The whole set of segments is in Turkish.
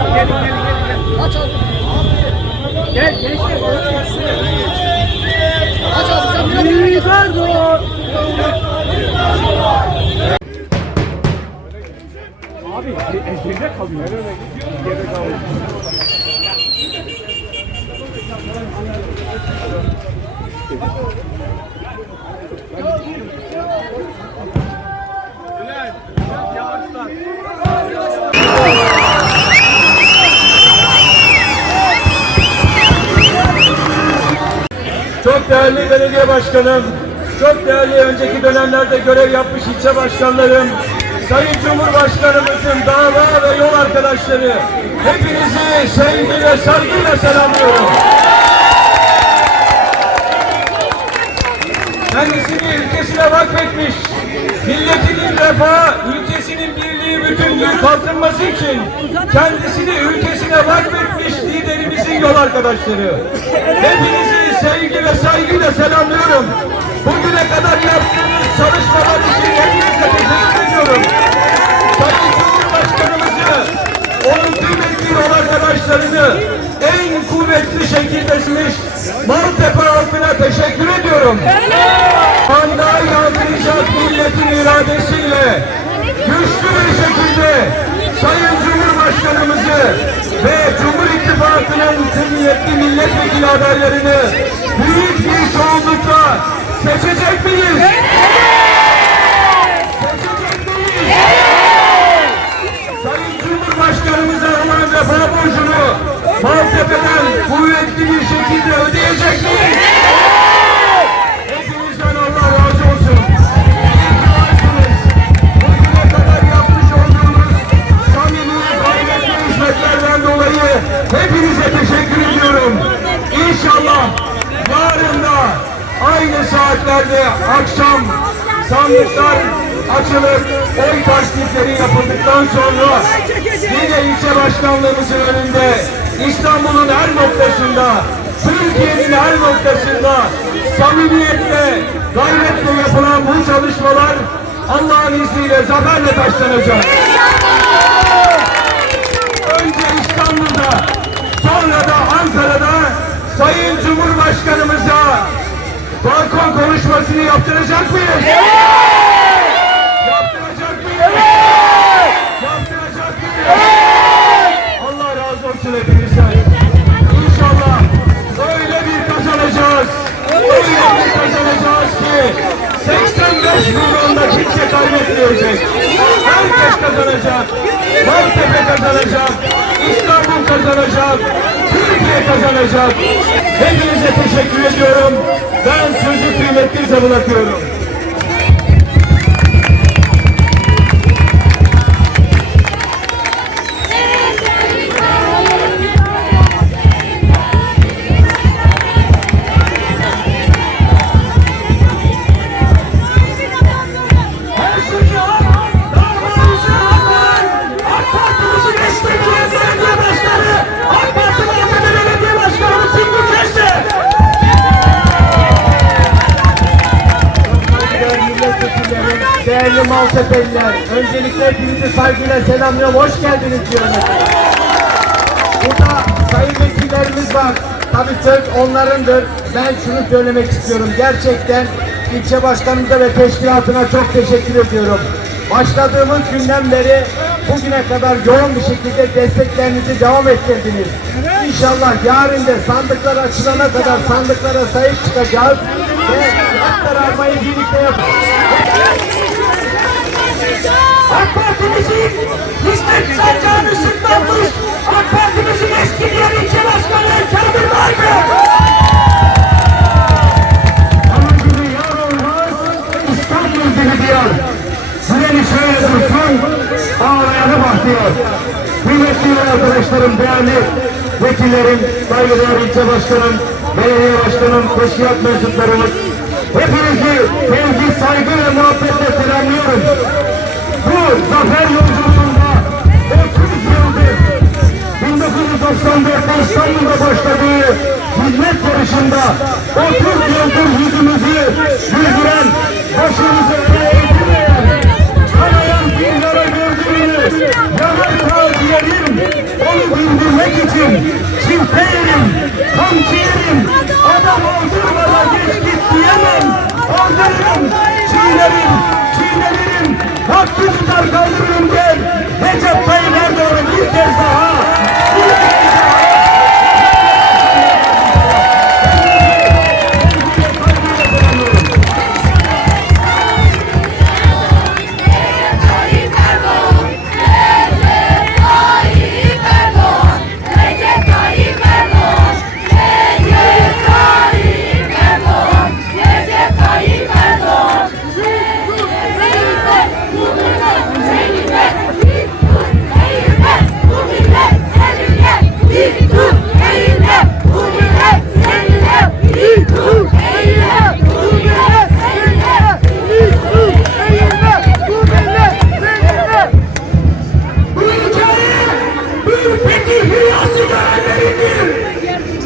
Aç abi. Gel gençler. Aç abi sen biraz yürü git. Abi geride kalıyor. Geride kalıyor. Çok değerli belediye başkanım, çok değerli önceki dönemlerde görev yapmış ilçe başkanlarım, Sayın Cumhurbaşkanımızın dava ve yol arkadaşları, hepinizi sevgi ve saygıyla selamlıyorum. Kendisini ülkesine vakfetmiş, milletinin refahı, ülkesinin birliği, bütünlüğü kalkınması için kendisini ülkesine vakfetmiş liderimizin yol arkadaşları. Hepinizi sevgi ve selamlıyorum. Bugüne kadar yaptığınız çalışmalar için hepinize teşekkür ediyorum. Sayın Cumhurbaşkanımızı, onun kıymetli yol arkadaşlarını en kuvvetli şekilde silmiş Maltepe halkına teşekkür ediyorum. Anda yansıyacak milletin iradesiyle güçlü bir şekilde Sayın Cumhurbaşkanımızı ve Cumhur İttifakı'nın kıymetli milletvekili adaylarını büyük bir çoğunlukla seçecek miyiz? Seçecek miyiz? Sayın Cumhurbaşkanımıza olan vefa borcunu Maltepe'den kuvvetli bir şekilde ödeyecek miyiz? Hepinizden yine ilçe başkanlığımızın önünde İstanbul'un her noktasında Türkiye'nin her noktasında samimiyetle, gayretle yapılan bu çalışmalar Allah'ın izniyle zaferle taşlanacak. Önce İstanbul'da, sonra da Ankara'da Sayın Cumhurbaşkanımıza balkon konuşmasını yaptıracak mıyız? Yaptıracak kimse kaybetmeyecek. Herkes kazanacak. Maltepe kazanacak. İstanbul kazanacak. Türkiye kazanacak. Hepinize teşekkür ediyorum. Ben sözü kıymetliyize bırakıyorum. Saygıyla selamlıyorum. Hoş geldiniz diyorum. Burada sayın vekillerimiz var. Tabii söz onlarındır. Ben şunu söylemek istiyorum. Gerçekten ilçe başkanımıza ve teşkilatına çok teşekkür ediyorum. Başladığımız günden beri bugüne kadar yoğun bir şekilde desteklerinizi devam ettirdiniz. İnşallah yarın da sandıklar açılana kadar sandıklara sahip çıkacağız ve hep beraber birlikte yapacağız. AK Parti'mizin hizmet sancağını sırtlanmış AK Parti'mizin eski diğer ilçe başkanı Kamil Baygın. Onun gibi yar olmaz, İstanbul gibi bahtiyar. Kıymetli arkadaşlarım, değerli vekillerim, saygıdeğer ilçe başkanım, belediye başkanım, teşkilat mensuplarımız. Hepinizi sevgi, saygı ve muhabbetle selamlıyorum. Bu zafer yolculuğunda 30 yıldır 1994'te İstanbul'da başladığı hizmet yarışında 30 yıldır yüzümüzü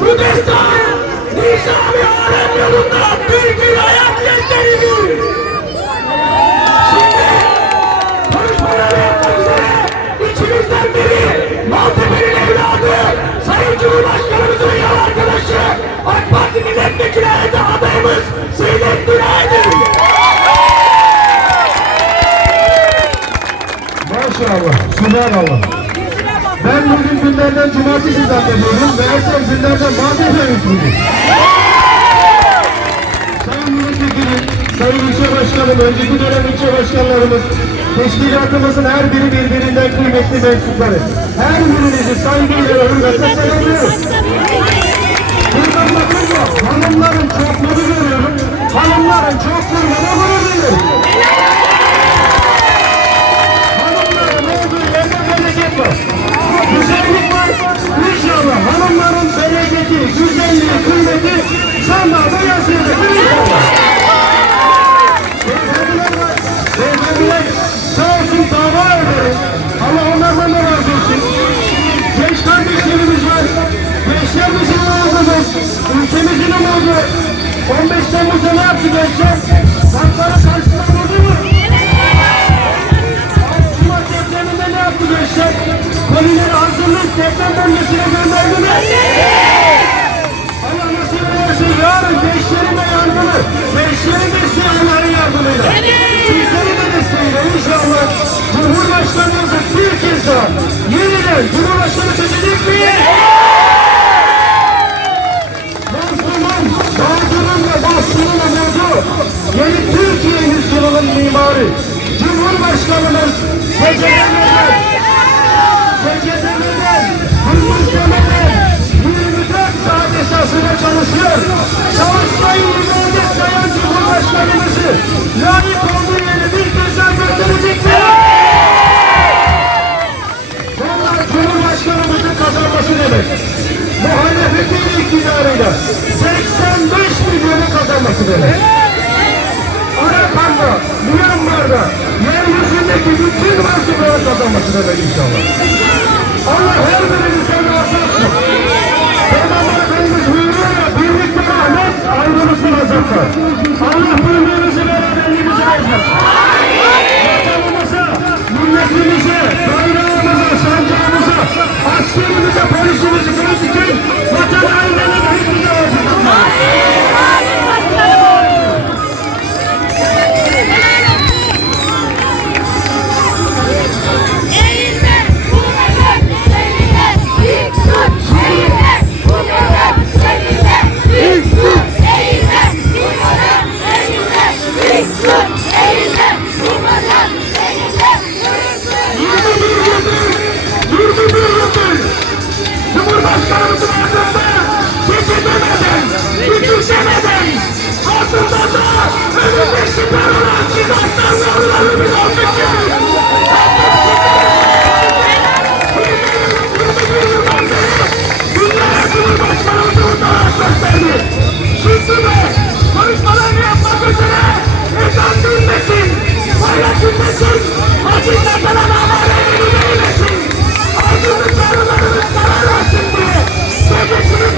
Bu destan nizami alem yolunda bir gün ayak sesleridir. Şimdi konuşmaları yapmak üzere içimizden biri Maltepe'nin evladı Sayın Cumhurbaşkanımızın yol arkadaşı AK Parti milletvekili adayımız Seydet Gülay'dır. Maşallah, subhanallah. Ben bugün günlerden cumartesi zannediyorum. Meğersem günlerden bahsediyoruz bugün. Sayın Milletvekilim, Sayın İlçe Başkanım, önceki dönem ilçe başkanlarımız, teşkilatımızın her biri birbirinden kıymetli mensupları. Her birinizi saygıyla hürmetle selamlıyoruz. Buradan bakınca hanımların çokluğunu görüyorum. Hanımların çokluğuna sandığa da yansıyacak. İnşallah. Beyefendiler. Beyefendiler sağ olsun dava eder. Allah onlardan da razı olsun. Genç kardeşlerimiz var. Gençler bizim umudumuz. Ülkemizin umudu. 15 Temmuz'da ne yaptı gençler? Tanklara karşıdan vurdu mu? Şubat depreminde ne yaptı gençler? Kolileri hazırlayıp deprem bölgesine gönderdi mi? Yarın gençlerin de yardımı, gençlerin desteği onların yardımıyla. Sizlerin de desteğiyle inşallah Cumhurbaşkanımızı bir kez daha yeniden Cumhurbaşkanı seçecek miyiz? Mazlumun, mağdurun ve mahsulun umudu, yeni Türkiye yüzyılının mimarı, Cumhurbaşkanımız Recep Tayyip Recep Tayyip demeden 24 esasıyla çalışıyor. Çalışmayı ibadet sayan Cumhurbaşkanımızı layık olduğu yere bir kez daha gönderecek mi? Bunlar Cumhurbaşkanımızın kazanması demek. Muhalefetin iktidarıyla 85 milyonu kazanması demek. Arakan'da, Myanmar'da, yeryüzündeki bütün mansupların kazanması demek inşallah. Allah her birinizden razı ayrılıklı azaplar. Allah ve beraberliğimizi bozmasın.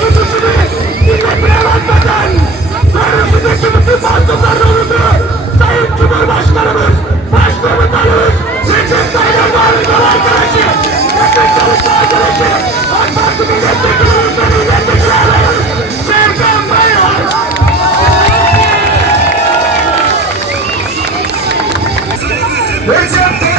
Gündüzünü milletine bakmadan Karısındaki bütün olurdu. Sayın Cumhurbaşkanımız, Başkomutanımız, Recep Tayyip Erdoğan'ın arkadaşı, Yakın Çalışma Arkadaşı, AK Parti milletvekili adayı Serkan Bayar. Recep Tayyip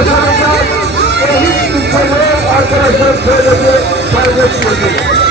Ve hiç arkadaşlar söyledi, kaybetmedi.